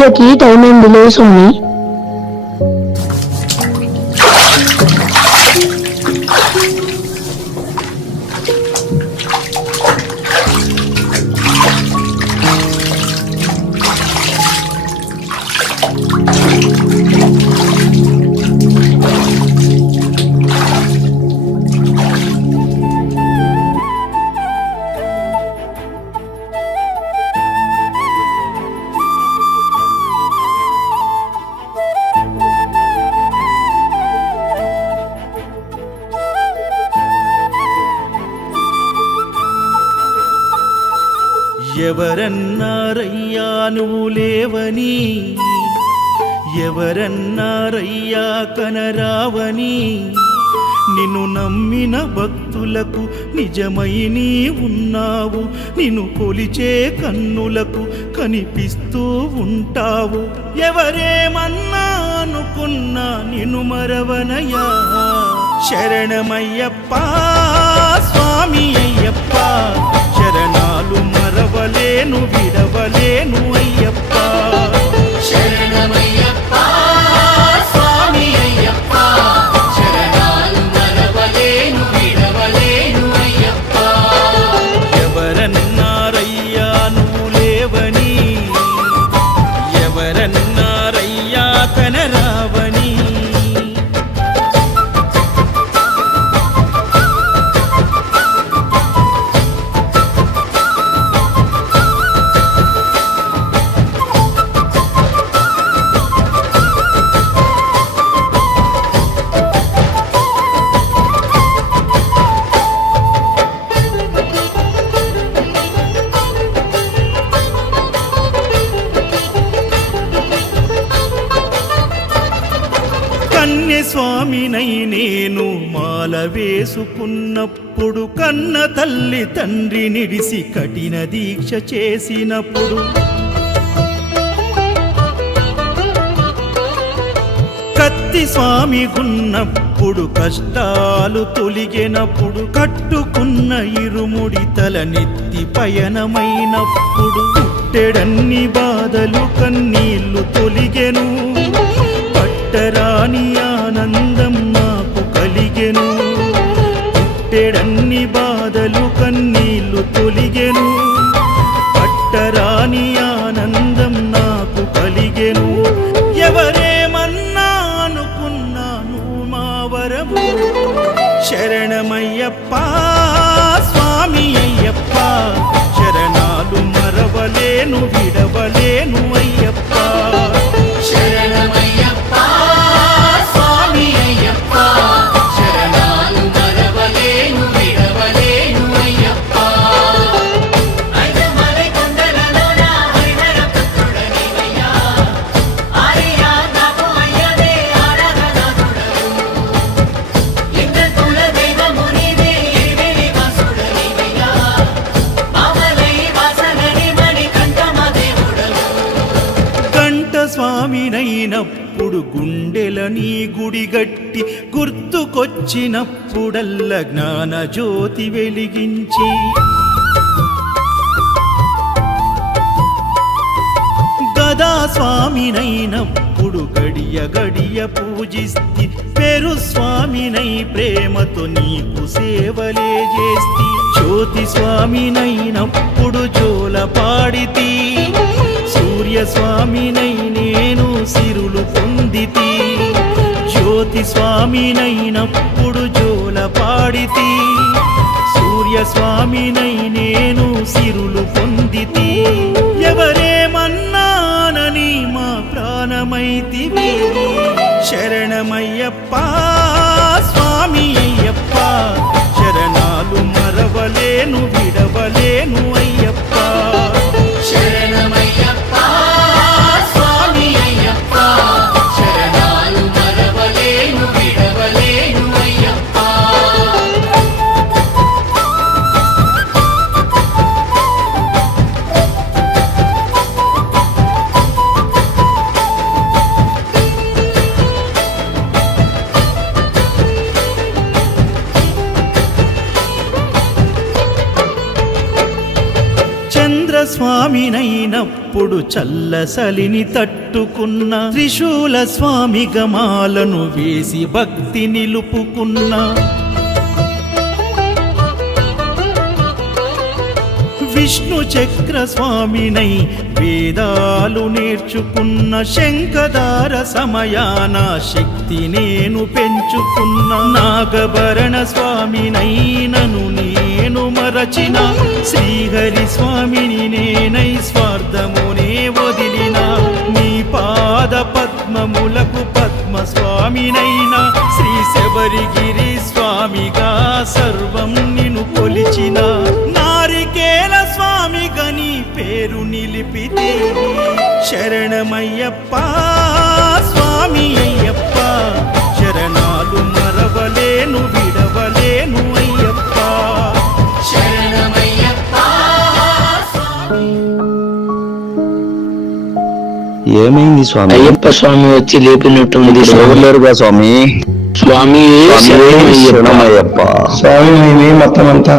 పూజకి టైం అయిందిలే స్వామి. ఎవరన్నారయ్యా నువ్వు లేవని, ఎవరన్నారయ్యా కనరావని, నిన్ను నమ్మిన భక్తులకు నిజమై నీ ఉన్నావు, నిన్ను కొలిచే కన్నులకు కనిపిస్తూ ఉంటావు. ఎవరేమన్నా అనుకున్నా నిన్ను మరవనయ్యా. శరణమయ్యప్ప స్వామి అయ్యప్ప, శరణాలు మరవలేను విడవలేను అయ్యప్ప. శరణమయ్యప్ప స్వామి అయ్యప్ప, శరణాలు మరవలేను విడవలేను అయ్యప్ప. ఎవరన్నారయ్యా నువ్వు లేవని, ఎవరన్నారయ్యా కనరావని. కన్యస్వామినై నేను మాల వేసుకున్నప్పుడు, కన్న తల్లి తండ్రి నిడిసి కఠిన దీక్ష చేసినప్పుడు, కత్తి స్వామి గున్నప్పుడు కష్టాలు తొలిగినప్పుడు, కట్టుకున్న ఇరుముడి తల నెత్తి పయనమైనప్పుడు, పుట్టెడన్ని బాధలు కన్నీళ్లు తొలిగెను, పట్టరాని ఆనందం నాకు కలిగెను. పుట్టెడన్ని బాధలు కన్నీళ్లు తొలిగెను, పట్టరాని ఆనందం నాకు కలిగెను. ఎవరేమన్నా అనుకున్నాను మా వరము. శరణమయ్యప్ప స్వామి అయ్యప్ప, శరణాలు మరవలేను విడవలేను అయ్యప్ప. శరణమయ్యప్ప స్వామి అయ్యప్ప, శరణాలు మరవలేను విడవలేను అయ్యప్ప. ఐదుమలై కొండలలోన హరిహర పుత్రుడనివయ్యా, ఆర్యా నాకు అయ్యదే ఆరాధనాథుడవు. లింగ కుల దైవము నీవే ఎరివేలి వాసుడనివయ్యా, మామలై వాసనని మణికంఠమ దేవుడవు. కంఠ స్వామినైనప్పుడు గుండెల నీ గుడి గట్టి, గుర్తుకొచ్చినప్పుడల్ల జ్ఞాన జ్యోతి వెలిగించి, గదా స్వామినైనప్పుడు గడియ గడియ పూజిస్తి, పేరు స్వామినై ప్రేమతో నీకు సేవలే చేస్తి. జ్యోతి స్వామినైనప్పుడు జోల పాడితి, సూర్య స్వామినై నేను సిరులు పొందితి. జ్యోతి స్వామినైనప్పుడు జోల పాడితి, సూర్య స్వామినై నేను సిరులు పొందితి. ఎవరేమన్నానని మా ప్రాణమైతివి. శరణమయ్యప్ప స్వామి అయ్యప్ప, శరణాలు మరవలేను విడవలేను అయ్యప్ప. శరణమయ్యప్ప స్వామి అయ్యప్ప, శరణాలు మరవలేను విడవలేను అయ్యప్ప. స్వామినైనప్పుడు చల్లసలిని తట్టుకున్న త్రిశూల స్వామి గమాలను వేసి భక్తి నిలుపుకున్న విష్ణు చక్ర స్వామినై వేదాలు నేర్చుకున్న శంఖదార సమయాన శక్తి నేను పెంచుకున్న నాగభరణ స్వామినైనను నేను మరచిన శ్రీహరి స్వామిని నేనై స్వార్థమునే వదిలిన నీ పాద పద్మములకు పద్మ స్వామినైనా శ్రీ శబరిగిరి స్వామిగా సర్వం నిన్ను కొలిచిన నారికేల స్వామిగా నీ పేరు నిలిపితే శరణమయ్యప్ప స్వామి అయ్యప్ప శరణాలు మరవలేను విడవలేను అయ్యప్ప శరణమయ్యప్ప ఏమైంది స్వామి? అయ్యప్ప స్వామి వచ్చి లేపినట్టుంది ఎవరులేరుగా స్వామి? స్వామి శరణమయ్యప్ప. స్వామి మేమే మొత్తం అంతా